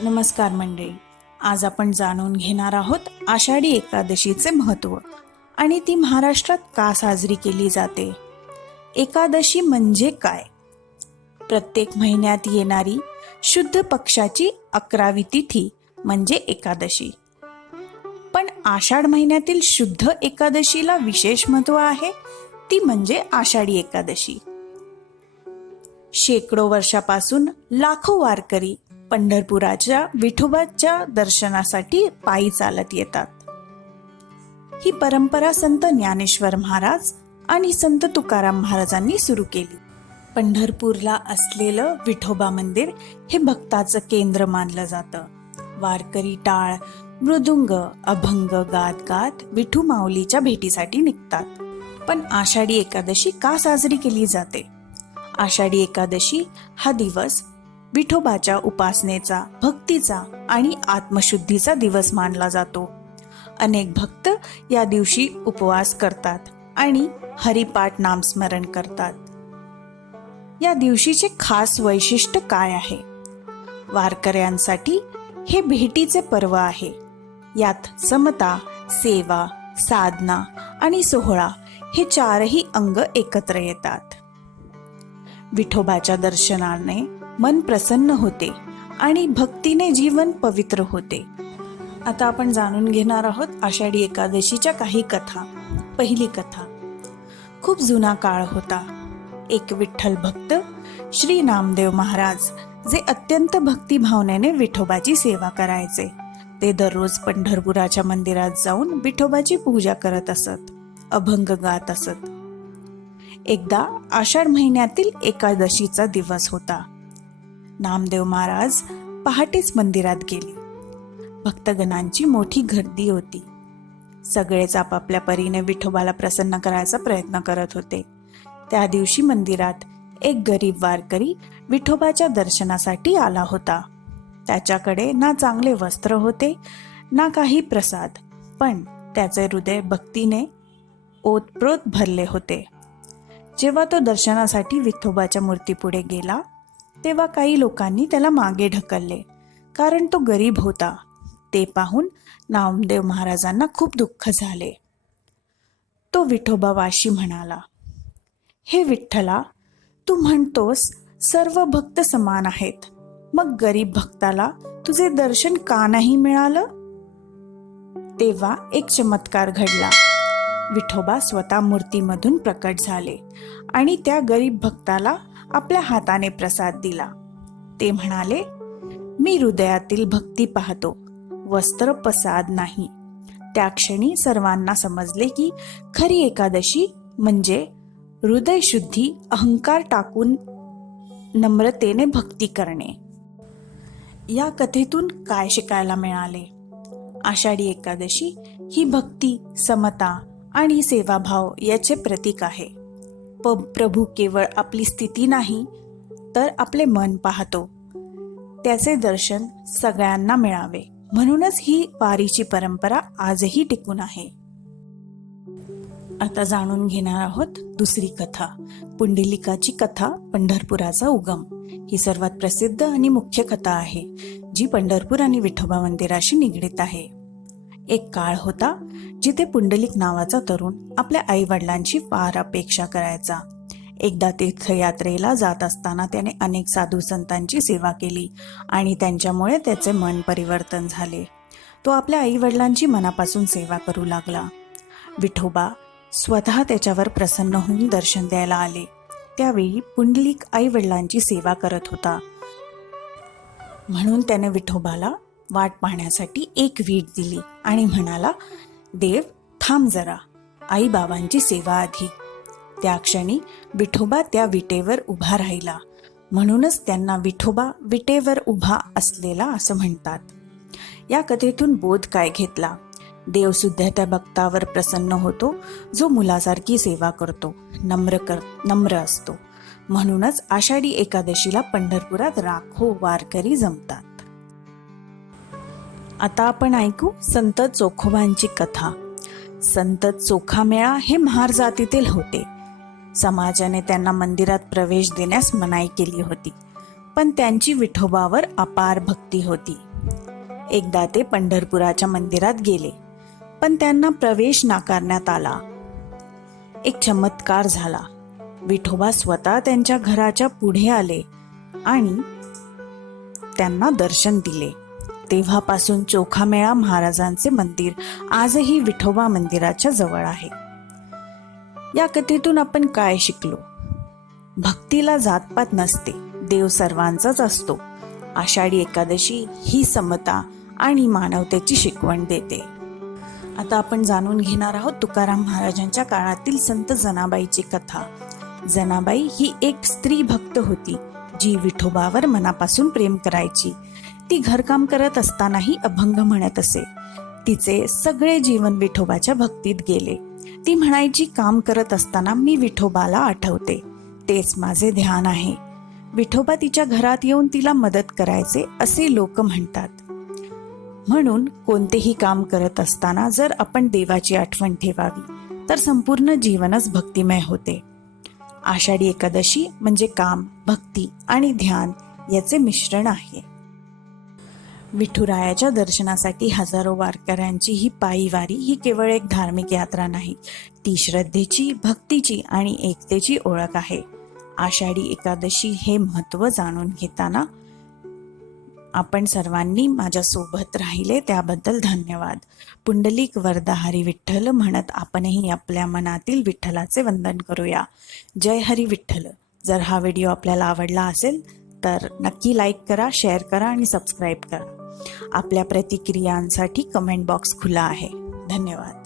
नमस्कार मंडळी. आज आपण जाणून घेणार आहोत आषाढी एकादशीचे महत्त्व आणि ती महाराष्ट्रात का साजरी केली जाते? एकादशी म्हणजे काय? प्रत्येक महिन्यात येणारी शुद्ध पक्षाची अकरावी तिथी म्हणजे एकादशी. पण आषाढ महिन्यातील शुद्ध एकादशीला विशेष महत्त्व आहे ती म्हणजे आषाढी एकादशी. शेकडो वर्षापासून लाखो वारकरी पंढरपुराच्या विठोबाच्या दर्शनासाठी पायी चालत येतात. ही परंपरा संत ज्ञानेश्वर महाराज आणि संत तुकाराम महाराजांनी सुरू केली. पंढरपूरला असलेलं विठोबा मंदिर हे भक्ताचं केंद्र मानलं जातं. वारकरी टाळ मृदुंग अभंग गात गात विठू माऊलीच्या भेटीसाठी निघतात. पण आषाढी एकादशी का साजरी केली जाते? आषाढी एकादशी हा दिवस विठोबाच्या उपासनेचा भक्तीचा आणि आत्मशुद्धीचा दिवस मानला जातो. अनेक भक्त या दिवशी उपवास करतात आणि हरिपाठ नामस्मरण करतात. या दिवशीचे खास वैशिष्ट्य काय आहे? वारकऱ्यांसाठी हे भेटीचे पर्व आहे. यात समता सेवा साधना आणि सोहळा हे चारही अंग एकत्र येतात. विठोबाच्या दर्शनाने मन प्रसन्न होते आणि भक्तीने जीवन पवित्र होते. आता आपण जाणून घेणार आहोत आषाढी एकादशीच्या काही कथा. पहिली कथा. खूप जुना काळ होता. एक विठ्ठल भक्त श्री नामदेव महाराज जे अत्यंत भक्तिभावनेने विठोबाची सेवा करायचे. ते दररोज पंढरपुराच्या मंदिरात जाऊन विठोबाची पूजा करत असत अभंग गात असत. एकदा आषाढ महिन्यातील एकादशीचा दिवस होता. नामदेव महाराज पहाटेच मंदिरात गेले. भक्तगणांची मोठी गर्दी होती. सगळेच आपापल्या परीने विठोबाला प्रसन्न करायचा प्रयत्न करत होते. त्या दिवशी मंदिरात एक गरीब वारकरी विठोबाच्या दर्शनासाठी आला होता. त्याच्याकडे ना चांगले वस्त्र होते ना काही प्रसाद पण त्याचे हृदय भक्तीने ओतप्रोत भरले होते. जेव्हा तो दर्शनासाठी विठोबाच्या मूर्तीपुढे गेला तेव्हा काही लोकांनी त्याला मागे ढकलले. कारण तो गरीब होता. ते पाहून नामदेव महाराजांना खूप दुःख झाले. तो विठोबा वाशी म्हणाला हे विठ्ठला तू म्हणतोस सर्व भक्त समान आहेत. मग गरीब भक्ताला तुझे दर्शन का नाही मिळालं? तेव्हा एक चमत्कार घडला. विठोबा स्वतः मूर्तीमधून प्रकट झाले आणि त्या गरीब भक्ताला आपल्या हाताने प्रसाद दिला. ते म्हणाले मी हृदयातील भक्ती पाहतो. वस्त्र प्रसाद नाही. त्या क्षणी सर्वांना समजले की खरी एकादशी म्हणजे हृदय शुद्धी अहंकार टाकून नम्रतेने भक्ती करणे. या कथेतून काय शिकायला मिळाले? आषाढी एकादशी ही भक्ती समता आणि सेवाभाव याचे प्रतीक आहे. प प्रभू केवळ आपली स्थिती नाही तर आपले मन पाहतो. त्याचे दर्शन सगळ्यांना मिळावे. म्हणूनच ही वारीची परंपरा आजही टिकून आहे. आता जाणून घेणार आहोत दुसरी कथा पुंडलिकाची कथा पंढरपुराचा उगम. ही सर्वात प्रसिद्ध आणि मुख्य कथा आहे जी पंढरपूर आणि विठोबा मंदिराशी निगडीत आहे. एक काळ होता जिथे पुंडलिक नावाचा तरुण आपल्या आई वडिलांची फार अपेक्षा करायचा. एकदा तीर्थयात्रेला जात असताना त्याने अनेक साधू संतांची सेवा केली आणि त्यांच्यामुळे त्याचे मन परिवर्तन झाले. तो आपल्या आई वडिलांची मनापासून सेवा करू लागला. विठोबा स्वतः त्याच्यावर प्रसन्न होऊन दर्शन द्यायला आले. त्यावेळी पुंडलिक आई वडिलांची सेवा करत होता. म्हणून त्याने विठोबाला वाट पाहण्यासाठी एक वीट दिली आणि म्हणाला देव थांब जरा. आई बाबांची सेवा आधी. त्या क्षणी विठोबा त्या विटेवर उभा राहिला. म्हणूनच त्यांना विठोबा विटेवर उभा असलेला असं म्हणतात. या कथेतून बोध काय घेतला? देव सुद्धा त्या भक्तावर प्रसन्न होतो जो मुलासारखी सेवा करतो नम्र कर नम्र असतो. म्हणूनच आषाढी एकादशीला पंढरपुरात राखो वारकरी जमतात. आता आपण ऐकू संत चोखोबांची कथा. संत चोखामेळा हे महार जातीतील होते. समाजाने त्यांना मंदिरात प्रवेश देण्यास मनाई केली होती पण त्यांची विठोबावर अपार भक्ती होती. एकदा ते पंढरपुराच्या मंदिरात गेले पण त्यांना प्रवेश नाकारण्यात आला. एक चमत्कार झाला. विठोबा स्वतः त्यांच्या घराच्या पुढे आले आणि त्यांना दर्शन दिले. तेव्हापासून चोखामेळा महाराजांचे मंदिर आजही विठोबा मंदिराच्या जवळ आहे. या कथेतून आपण काय शिकलो? भक्तीला जातपात नसते देव सर्वांचाच असतो. आषाढी एकादशी ही समता आणि मानवतेची शिकवण देते. आता आपण जाणून घेणार आहोत तुकाराम महाराजांच्या काळातील संत जनाबाईची कथा. जनाबाई ही एक स्त्री भक्त होती जी विठोबावर मनापासून प्रेम करायची. ती घरकाम करत असतानाही अभंग म्हणत असे. तिचे सगळे जीवन विठोबाच्या भक्तीत गेले. ती म्हणायची काम करत असताना मी विठोबाला आठवते. तेच माझे ध्यान आहे. विठोबा तिच्या घरात येऊन तिला मदत करायचे असे लोक म्हणतात. म्हणून कोणतेही काम करत असताना जर आपण देवाची आठवण ठेवावी तर संपूर्ण जीवनच भक्तिमय होते. आषाढी एकादशी म्हणजे काम भक्ती आणि ध्यान याचे मिश्रण आहे. विठुरायाच्या दर्शनासाठी हजारो वारकऱ्यांची ही पायीवारी ही केवळ एक धार्मिक यात्रा नाही ती श्रद्धेची भक्तीची आणि एकतेची ओळख आहे. आषाढी एकादशी हे महत्त्व जाणून घेताना आपण सर्वांनी माझ्या सोबत राहिले त्याबद्दल धन्यवाद. पुंडलिक वरदा हरी विठ्ठल म्हणत आपणही आपल्या मनातील विठ्ठलाचे वंदन करूया. जय हरी विठ्ठल. जर हा व्हिडिओ आपल्याला आवडला असेल तर नक्की लाईक करा शेअर करा आणि सबस्क्राईब करा. आपल्या प्रतिक्रियांसाठी कमेंट बॉक्स खुला आहे. धन्यवाद.